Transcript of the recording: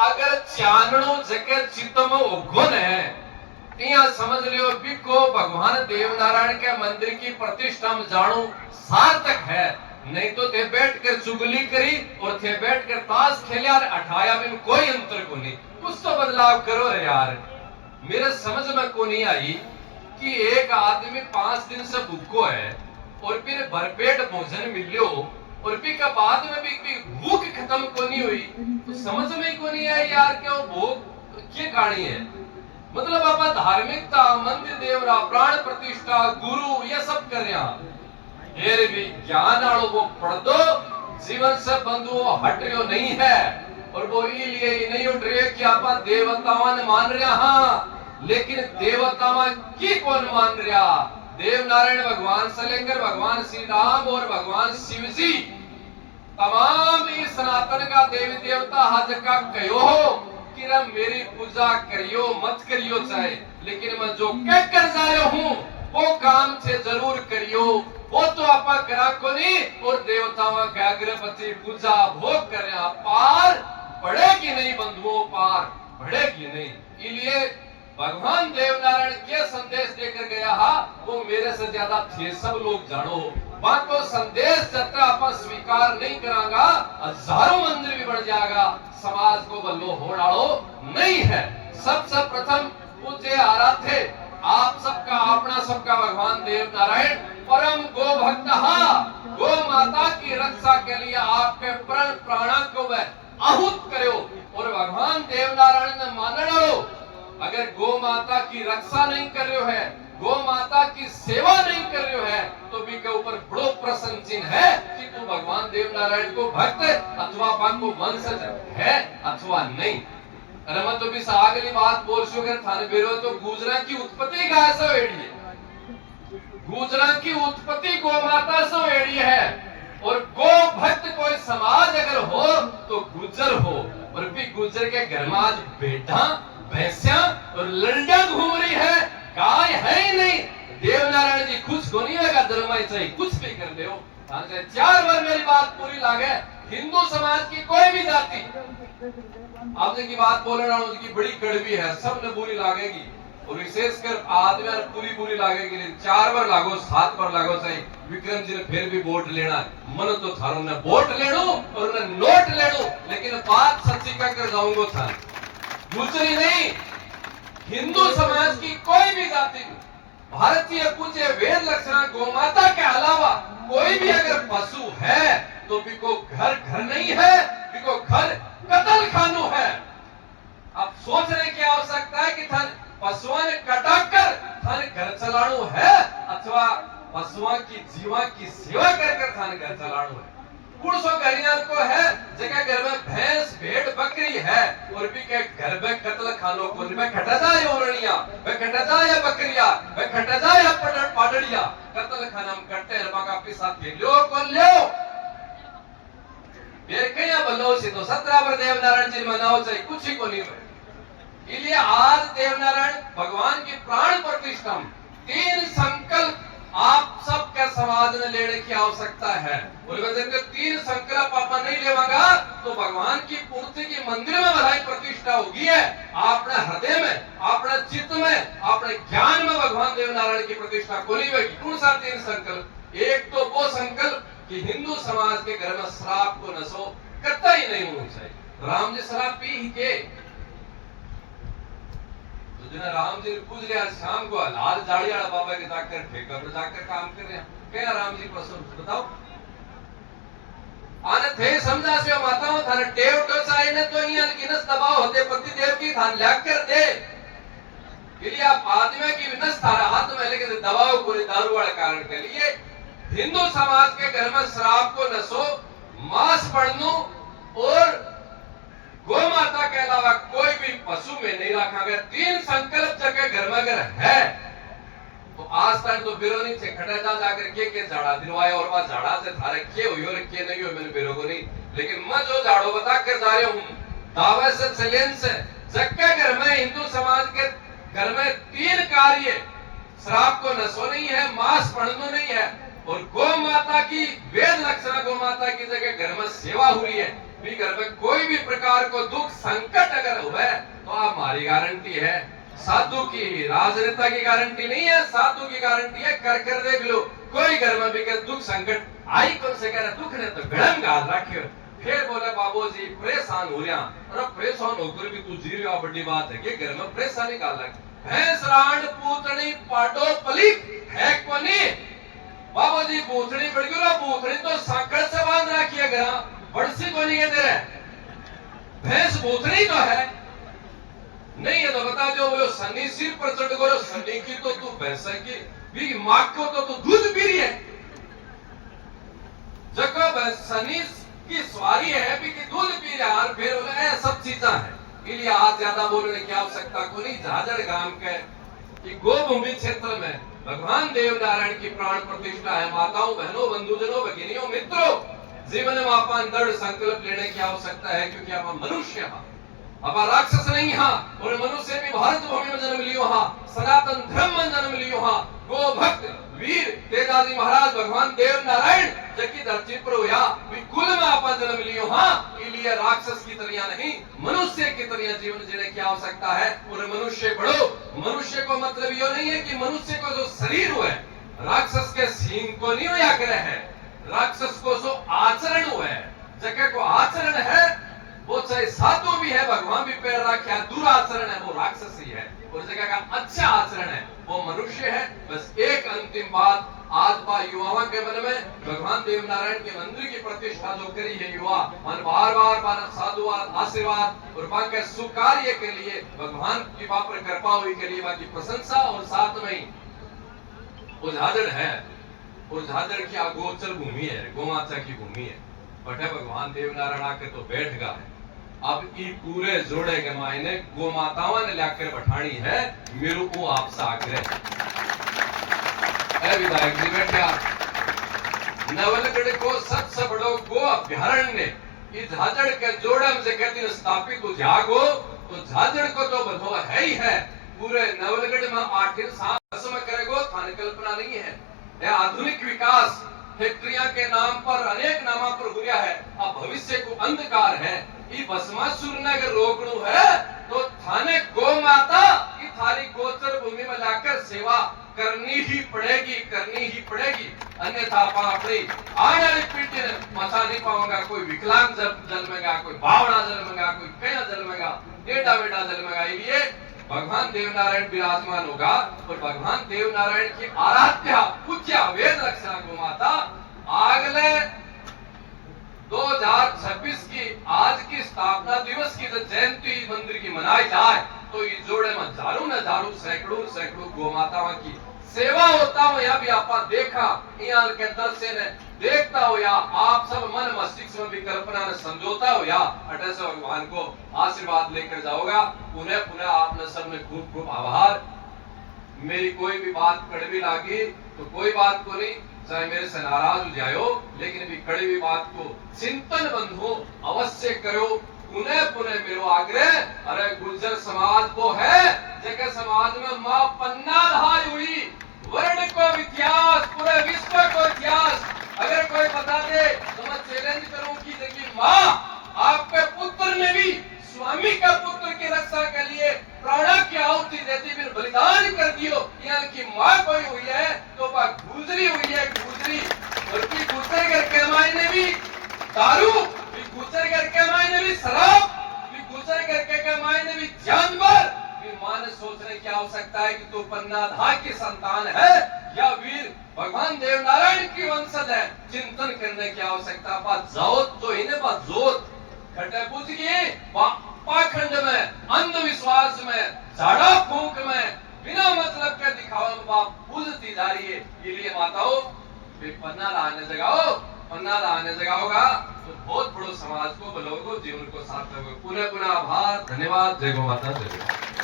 अगर चानणो जके चित्त में उगुन है, यहाँ समझ लियो बिको भगवान देवनारायण के मंदिर की प्रतिष्ठा में जानो सार्थक है। नहीं तो थे बैठ कर चुगली करी और थे बैठ कर ताश खेले और अठाया में कोई अंतर को नहीं। कुछ तो बदलाव करो यार। मेरे समझ में को नहीं आई कि एक आदमी 5 दिन से भूखो है और फिर भरपेट भोजन मिलियो और फिर का बाद में भी भूख खत्म को नहीं हुई, तो समझ में ही को नहीं आई यार कि वो भूख क्या कहानी है। मतलब आप धार्मिकता, मंदिर देवरा, प्राण प्रतिष्ठा, गुरु ये सब कर रहे फिर भी ज्ञान आलो वो पढ़ दो, जीवन से बंधु हट रहे नहीं है। और वो ये नहीं उठ रहे कि आप देवताओं ने मान रहा, हाँ लेकिन देवताओं की कौन मान रहा? देवनारायण भगवान से लेकर भगवान श्री राम और भगवान शिव जी तमाम इस सनातन का देवी देवता हज का कहो हो कि मेरी पूजा करियो मत करियो चाहे, लेकिन मैं जो कह कर जा रहा हूँ वो काम से जरूर करियो। वो तो आप करा को नहीं और देवताओं का अग्रपति पूजा भोग कर रहे, पार बढ़ेगी नहीं बंधुओं, पार बढ़ेगी नहीं। इसलिए भगवान देवनारायण के संदेश देकर गया वो मेरे से ज्यादा थे सब लोग जानो। बात को संदेश जब आप स्वीकार नहीं करांगा, हजारों मंदिर भी बढ़ जाएगा, समाज को बल्लो हो डालो नहीं है। सबसे प्रथम पूज्य आराध्य आप सबका अपना सबका भगवान देवनारायण परम गो भक्त, गो माता की रक्षा के लिए आपके प्राण प्राणा को वह आहूत करो और भगवान देवनारायण ने मान लो। अगर गो माता की रक्षा नहीं कर रहे हो है, गो माता की सेवा नहीं कर रहे हो है, तो भी के ऊपर बड़ो प्रश्न चिन्ह है कि तू भगवान देवनारायण को भक्त अथवा को वंशज है अथवा नहीं। अरे मैं तो भी अगली बात बोल सुगर थाने बेरो तो गुजरा की उत्पत्ति कहाँ से एड़ी है? गुजरा की उत्पत्ति गो माता से एड़ी है। और गो भक्त कोई समाज अगर हो तो गुजर हो, और भी गुजर के घर में आज बेटा भैंसिया और लड़िया घूम रही है, गाय है ही नहीं। देवनारायण जी खुश को नहीं है, धर्म चाहिए कुछ भी कर दे। 4 बार मेरी बात पूरी लागे। हिंदू समाज की कोई भी जाति आपने की बात बोल रहा हूं उसकी बड़ी कड़वी है, सबने बुरी लागेगी और विशेषकर आदमी पूरी बुरी लागेगी। 4 बार लागो 7 बार लागो सही। विक्रम जी ने फिर भी वोट लेना, मन तो थारो ने वोट ले लो और ने नोट ले लो, लेकिन बात सच्ची का कर जाऊंगा था दूसरी नहीं। हिंदू समाज की कोई भी जाति, भारतीय पूज्य वेद लक्षण गोमाता के अलावा कोई भी अगर पशु है तो भी को घर घर नहीं है, भी को घर कत्ल खानो है। अब सोचने की आवश्यकता है कि थान पशुओं ने कटाकर थान घर चलानो है अथवा पशुओं की जीवा की सेवा कर थान घर चलानो है। पुरुषों घरियाल को है जगह घर में भैंस भेड़ बकरी है और भी के घर में कत्ल खानो को में खटा जाए ओरनिया, वे खटा जाए बकरिया, वे खटा जाए पाडड़िया, कत्ल खाना हम करते हैं बाका पिसा के लो को लो। बेरकैया बल्लो से तो 17 बार देवनारायण जी मनाओ चाहिए, कुछ ही को नहीं है। इसलिए आज देवनारायण भगवान की प्राण प्रतिष्ठा 3 संकल्प आप सबके समाज ने लेने की आवश्यकता है। और जब 3 संकल्प आप नहीं लेवागा तो भगवान की पूर्ति की मंदिर में भलाई प्रतिष्ठा होगी है। अपने हृदय में, अपने चित्त में, अपने ज्ञान में भगवान देवनारायण की प्रतिष्ठा को नहीं होगी। कौन सा 3 संकल्प? एक तो वो संकल्प कि हिंदू समाज के घर में शराब को नशो कतई नहीं होना चाहिए। राम जी शराब पी ही के तो राम जी ने पूछ लिया शाम को लाल जाड़ी वाला बाबा के जाकर ठेका पर जाकर काम कर रहे हैं, क्या राम जी पसंद बताओ आने थे समझा से माताओं थाने टेव तो चाहिए न तो नहीं अनगिनस दबाव होते पति देव की थान लाग कर दे इसलिए आप आदमी की विनस थारा हाथ में लेके दबाव को दारू वाले कारण के लिए हिंदू समाज के घर में शराब को नशो, मांस पड़नो और गौ माता के अलावा कोई भी पशु में नहीं रखा गया। 3 संकल्प जगह घर में अगर है तो आज तक तो बिरोनी से खड़ा जाकर के झाड़ा दिलवाए और वह झाड़ा से थारे के हुई और के नहीं हुई मैंने बिरो को नहीं, लेकिन मैं जो झाड़ो बता कर जा रहा हूँ दावे से चैलेंज से जगह घर में हिंदू समाज के घर में 3 कार्य, शराब को नशो नहीं है, मांस पड़नो नहीं है और गौ माता की वेद लक्षण गौ माता की जगह घर में सेवा हुई है। भी घर में कोई भी प्रकार को दुख संकट साधु की राजनेता की गारंटी नहीं है, साधु की गारंटी है कर देख लो। कोई घर में भी दुख संकट आई कौन से कह रहा दुख ने तो गड़म गाल रखे। फिर बोले बाबूजी परेशान हो रहा। अरे परेशान होकर भी तू जी रहा, बड़ी बात है कि घर में परेशानी गाल रख। भैंस रांड पूतनी पाटो पली है कोनी। बाबूजी बूथड़ी पड़ गई, बूथड़ी तो सांकड़ से बांध रखी है घर, बड़सी को नहीं कहते रहे। भैंस बूथड़ी तो है नहीं है तो बता जो बोलो सनी सिर पर चढ़ गो सनी की तो तू भैंस की भी मां को तो तू दूध पी रही है। जब सनी की सवारी है भी कि दूध पी रहा है, फिर बोले सब चीजा है इसलिए आज ज्यादा बोलने की आवश्यकता को नहीं। झाझड़ गांव के कि गोभूमि क्षेत्र में भगवान देव नारायण की प्राण प्रतिष्ठा है। माताओं बहनों बंधुजनों भगिनियों मित्रों, जीवन में अपन दृढ़ संकल्प लेने की आवश्यकता है, क्योंकि आप मनुष्य हैं, अब राक्षस नहीं हाँ। और मनुष्य भी भारत भूमि में जन्म लियो हाँ, सनातन धर्म में जन्म लियो हाँ। गो भक्त वीर तेजाजी महाराज भगवान देव नारायण जबकि धरती पर हुआ कुल में आपा जन्म लियो हाँ। इसलिए राक्षस की तरह नहीं, मनुष्य की तरह जीवन जीने की आवश्यकता है। और मनुष्य बढ़ो, मनुष्य को मतलब ये नहीं है कि मनुष्य को जो शरीर हुआ है, राक्षस के सींग को नहीं हुआ ग्रह है, राक्षस को जो आचरण हुआ है, जगह को आचरण है वो चाहे साधु भी है, भगवान भी पैर रखा, दुराचरण है वो राक्षस ही है, और जगह का अच्छा आचरण है वो मनुष्य है। बस एक अंतिम बात, आज बा युवाओं के मन में भगवान देव नारायण के मंदिर की प्रतिष्ठा जो करी है युवा मन बार बार साधुवाद आशीर्वाद और बाकी सुकार्य के लिए भगवान की पर कृपा हुई के लिए बाकी प्रशंसा। और साथ में झाझड़ है, और झाझड़ की अगोचर भूमि है, गोमाता की भूमि है, बटे भगवान देव नारायण आके तो बैठ गया है। अब ई पूरे जोड़े के मायने गो माताओं ने लाकर बैठानी है, मेरे को आपसे आग्रह है विधायक जी बैठा नवलगढ़ को सबसे बड़ो गो अभ्यारण्य इस झाझड़ के जोड़े में से कहते स्थापित हो जागो, तो झाझड़ को तो बधो है ही है। पूरे नवलगढ़ में 8 साल में करेगो थाने कल्पना नहीं है। यह आधुनिक विकास फैक्ट्रियां के नाम पर अनेक नामा पर हुआ है, अब भविष्य को अंधकार है। ये भस्मासुर ने अगर रोकणु है तो थाने गो माता की थारी गोचर भूमि में लाकर सेवा करनी ही पड़ेगी, अन्यथा अपनी आने वाली पीढ़ी ने मचा नहीं पाऊंगा। कोई विकलांग जन्मेगा, कोई बावड़ा जन्मेगा, कोई कैना जन्मेगा, टेढ़ा बेटा जन्मेगा। इसलिए भगवान देव नारायण विराजमान होगा, और भगवान देव नारायण की आराध्या पूज्य वेद रक्षा गो माता अगले 2026 की आज की स्थापना दिवस की जयंती मंदिर की मनाई जाए, तो इस जोड़े में हजारों सैकड़ों गो माताओं की सेवा होता हो। या भी आप देखा यहाँ के दर्शन देखता हो, या आप सब मन मस्तिष्क में भी कल्पना ने समझौता हो, या अटल से भगवान को आशीर्वाद लेकर जाओगा। पुनः आपने सबने खूब आभार। मेरी कोई भी बात कड़वी लागी तो कोई बात को नहीं, चाहे मेरे से नाराज हो जाओ, लेकिन भी कड़वी बात को चिंतन बंधु अवश्य करो। पुनः मेरो आग्रह, अरे गुर्जर समाज को है जगह समाज में मां पन्ना धारी हुई वर्ण को इतिहास, पूरे विश्व को इतिहास अगर कोई बता दे तो मैं चैलेंज करूं कि देखिए मां आपके पुत्र ने भी स्वामी का पुत्र की रक्षा के लिए प्राणों की आहुति देती फिर बलिदान कर दियो। यहाँ की मां कोई हुई है तो वह गुजरी हुई है, गुजरी बल्कि गुजर घर के मायने भी दारू, गुजर घर के मायने भी शराब, गुजर घर के मायने भी जानवर। मां ने सोचने की आवश्यकता है कि तू पन्नाधा की संतान है या वीर भगवान देव नारायण की वंशज है, चिंतन करने की आवश्यकता। बात जोत जो इन्हें बात जोत घटे पूछ गए पाखंड में, अंधविश्वास में, झाड़ा फूंक में, बिना मतलब के दिखावा में बाप पूजती जा रही है। इसलिए माताओं पन्ना लाने जगाओगा तो बहुत बड़ो समाज को, लोगों को, जीवन को सार्थक होगा। पुनः आभार, धन्यवाद। जय गौ माता, जय गौ।